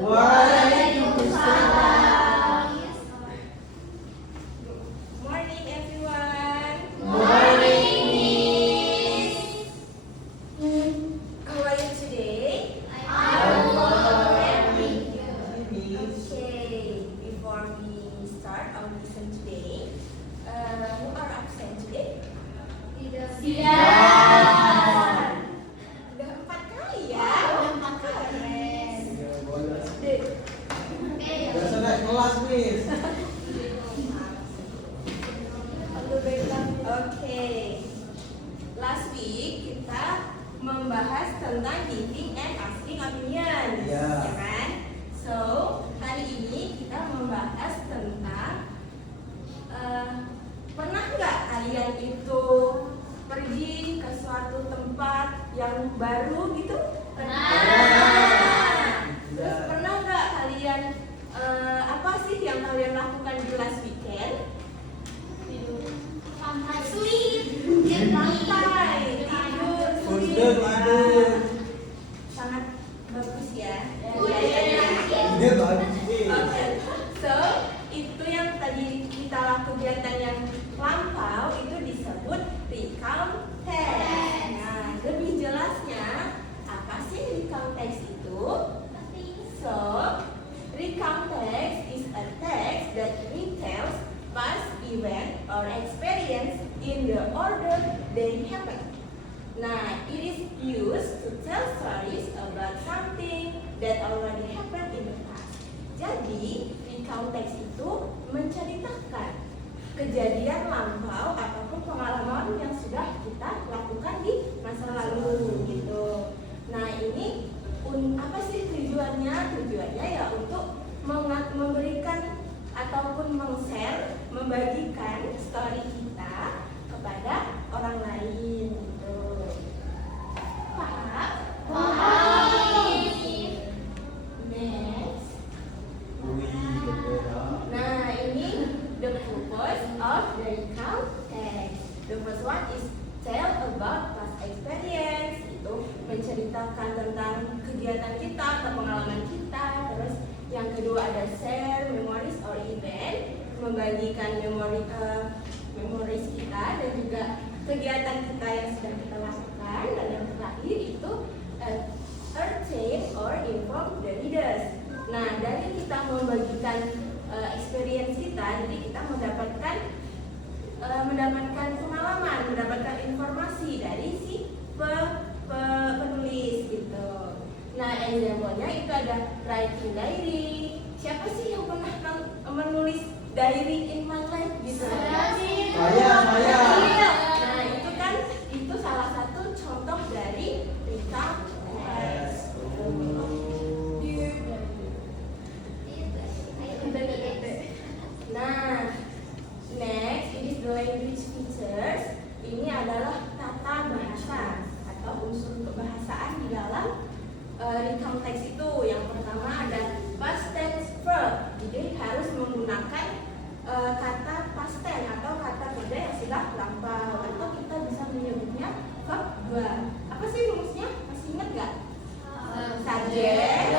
Waalaikumsalam. Morning everyone. Morning, Miss. How are you today? I'm very good. Okay, before we start our lesson today, who are absent today? Siap. Udah 4 kali ya? Keren. Dek. Biasa naik kelas, Miss. Oke. Last week kita membahas tentang giving and asking opinions, Iya. ya kan? So, hari ini kita membahas tentang pernah nggak kalian itu pergi ke suatu tempat yang baru gitu? Terus pernah nggak kalian apa sih yang kalian lakukan di last weekend? Sleep. Santai, tidur, Tidur. sangat bagus ya. Dia bagus, Miss. Oke, so itu yang tadi kita lakukan kegiatan yang lampau itu disebut recount text. Nah, lebih jelasnya apa sih recount text itu? So, recount text is a text that retells past event or experience in the order they happen. Nah, it is used to tell stories about something that already happened in the past. Jadi, recount text itu menceritakan kejadian lampau ataupun pengalaman yang sudah kita lakukan di masa lalu gitu. Nah, ini apa sih tujuannya? Tujuannya ya untuk memberikan ataupun meng-share, membagikan story kita kepada orang lain gitu. Paham? Next. Nah, ini the purpose of the recount text. The first one is tell about past experience, itu menceritakan tentang kegiatan kita atau pengalaman kita. Terus yang kedua ada share memories or event, membagikan memories kita dan juga kegiatan kita yang sudah kita lakukan. Dan yang terakhir itu entertain or inform the readers. Nah, dari kita membagikan experience kita, jadi kita mendapatkan pengalaman, mendapatkan informasi dari si penulis gitu. Nah, example-nya itu ada writing diary. Siapa sih yang pernah menulis diary in my life gitu? Saya. Nah, itu kan itu salah satu contoh dari recount text. Nah, next ini the language features. Ini adalah tata bahasa atau unsur kebahasaan di dalam recount text itu. Yang pertama ada past tense verb. Jadi harus menggunakan kata past tense atau kata kerja yang sudah lampau, atau kita bisa menyebutnya verb 2. Apa sih rumusnya? Masih ingat nggak? Subject,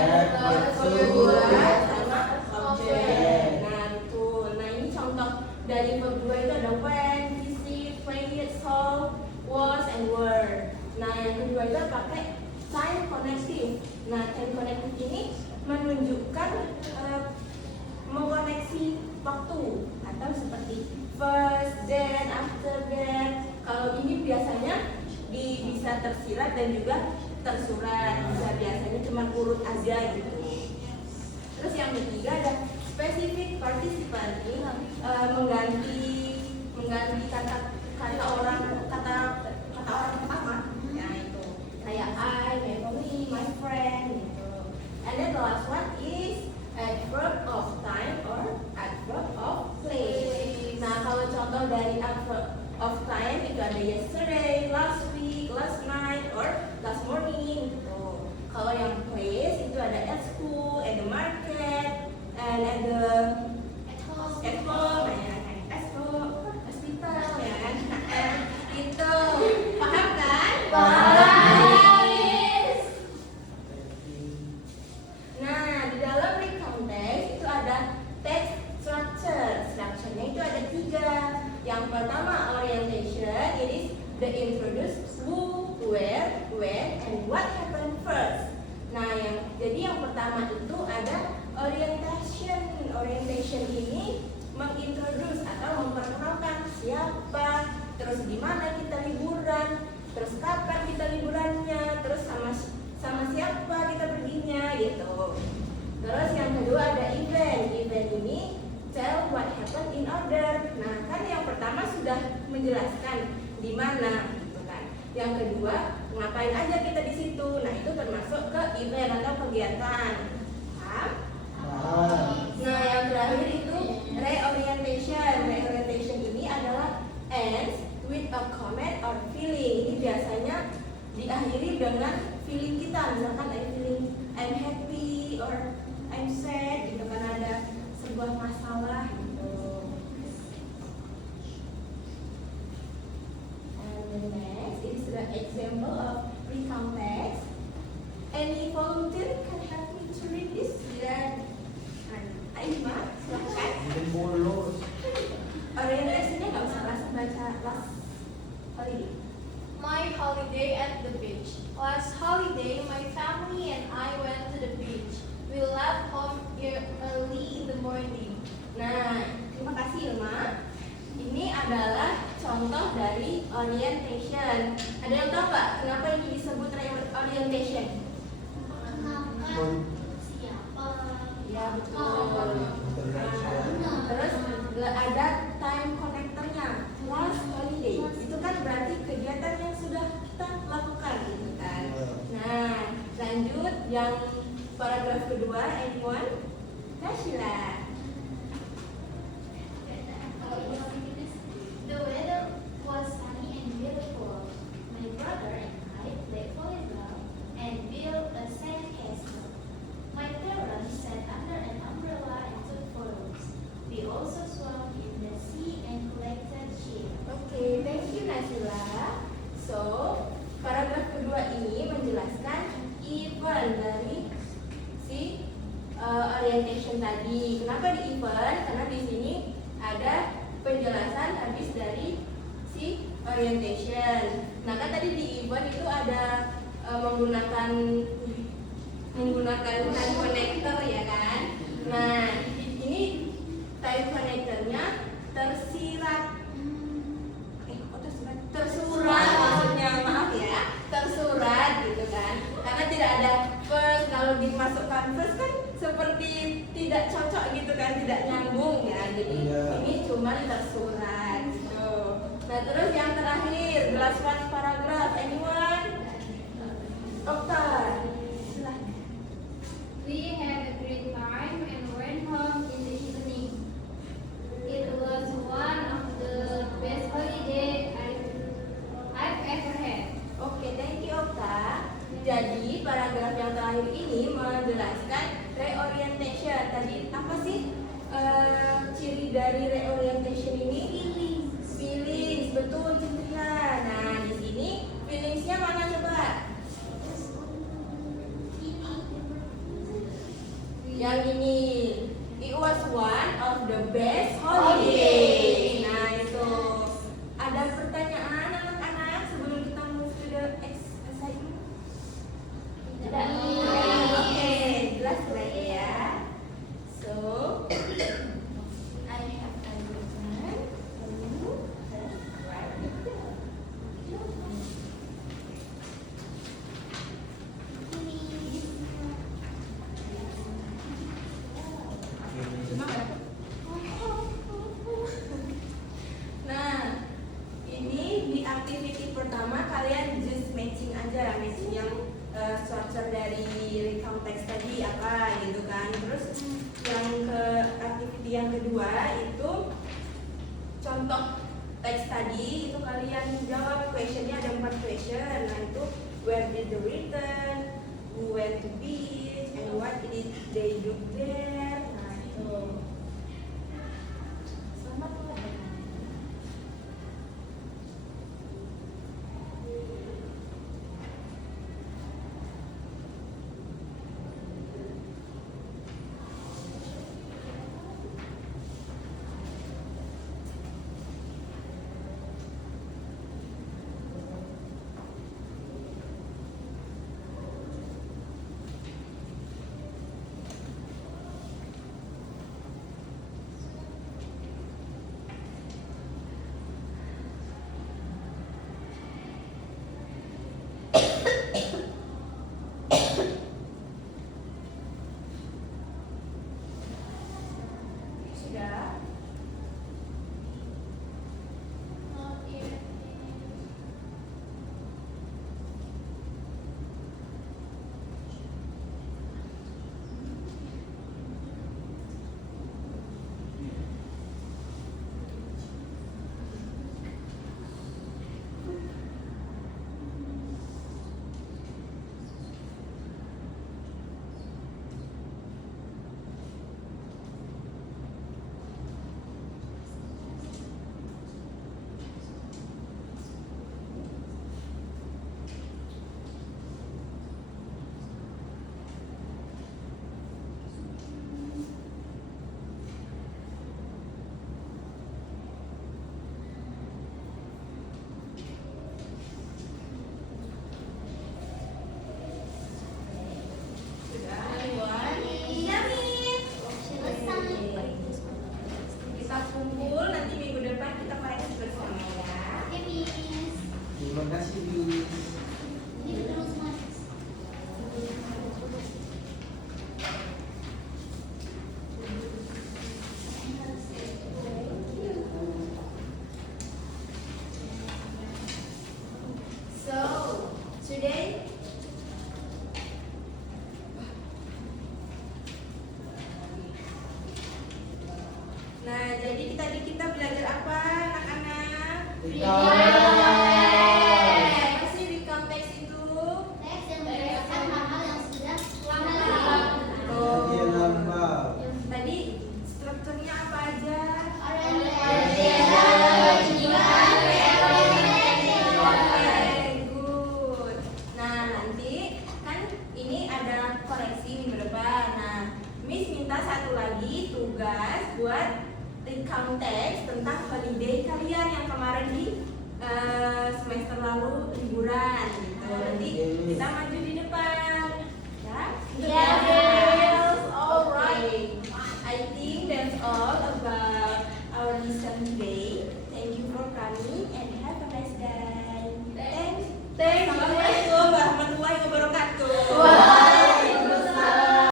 verb 2 sama objek. Nah, itu. Nah, ini contoh dari verb 2 itu ada when, visit, played, saw, was, and were. Nah, yang kedua itu pakai time connective. Nah, time connective ini menunjukkan mengoneksi waktu atau seperti first, then, after, then. Kalau ini biasanya bisa tersirat dan juga tersurat. Biasanya cuma urut aja gitu. Terus yang ketiga ada specific participant. Ini mengganti kata orang pertama. Ya itu. Kayak I, my family, my friend gitu. And then the last one is adverb of time or adverb of place. Nah, kalau contoh dari adverb of time itu ada yesterday, last week, last night, or last morning gitu. Kalau yang place itu ada at school, at the market, and at home, ya, hospital, ya kan? Itu paham kan? Paham. yang pertama itu ada orientation. Orientation ini mengintroduce atau memperkenalkan siapa, terus di mana kita liburan, terus kapan kita liburannya, terus sama siapa kita perginya gitu. Terus yang kedua ada event. Event ini tell what happened in order. Nah, kan yang pertama sudah menjelaskan di mana gitu kan. Yang kedua, ngapain aja kita di situ. Nah, itu termasuk ke event atau kegiatan. Paham? Nah, yang terakhir itu reorientation. Reorientation ini adalah ends with a comment or feeling. Ini biasanya diakhiri dengan feeling kita. Misalkan I'm happy or I'm sad gitu kan, ada sebuah masalah gitu. And the next is the example of recount text. Any volunteer can help me to read this? Dan Aima, silakan. Bikin bolos. Orientasinya nggak usah langsung baca last holiday. My holiday at the beach. Last holiday, my family and I went to the beach. We left home early in the morning. Nah, terima kasih Ilma. Ini adalah contoh dari orientation. Ada yang tahu nggak kenapa ini disebut orientation? Siapa? Ya betul. Nah, terus ada time connectornya. Last holiday itu kan berarti kegiatan yang sudah kita lakukan gitu kan. Nah, lanjut yang paragraf kedua, anyone? Nashila. The weather was sunny and beautiful. My brother and I played volleyball and built a sand castle. My parents sat under an umbrella and took photos. We also swam in the sea and collected sheep. Oke, thank you Nashila. So, paragraf kedua ini menjelaskan event dari si orientation tadi. Kenapa di event? Karena di sini ada penjelasan habis dari si orientation. Nah, kan tadi di event itu ada menggunakan time connector ya kan. Nah, ini time connectornya tersurat maksudnya, maaf ya, tersurat gitu kan. Karena tidak ada first, kalau dimasukkan first kan seperti tidak cocok gitu kan, tidak nyambung ya. Jadi ini cuma tersurat gitu. Nah, terus yang terakhir, the last one paragraph, anyone? Dokter, silahkan. We had a great time and went home in the evening. It was one of the best holiday I've ever had. Oke, thank you Okta. Jadi paragraf yang terakhir ini menjelaskan reorientation. Tadi apa sih ciri dari reorientation ini? Feelings, betul Cynthia. Nah, di sini feelingsnya mana coba? Yang ini. It was one of the best holiday. Nah, itu. Ada pertanyaan anak-anak sebelum kita move to the assignment? Tidak. Oke, jelas berarti ya. So, I have a written. Write it down. Nah, ini di activity pertama kalian just matching aja, matching yang structure dari recount text tadi apa gitu kan. Terus yang ke activity yang kedua itu contoh teks tadi itu kalian jawab questionnya, ada 4 question. Nah, itu where did the return, who went to beach, and what did they do there. Nah, itu selamat ulang. Apa sih recount text itu? Teks yang berdasarkan hal-hal yang sudah lama Dia nambah. Tadi strukturnya apa aja? Oke, good. Nah, nanti kan ini ada koreksi minggu depan. Nah, Miss minta satu lagi tugas buat recount text tentang holiday kalian yang kemarin di semester lalu liburan gitu. Nanti kita maju di depan, ya. Ya.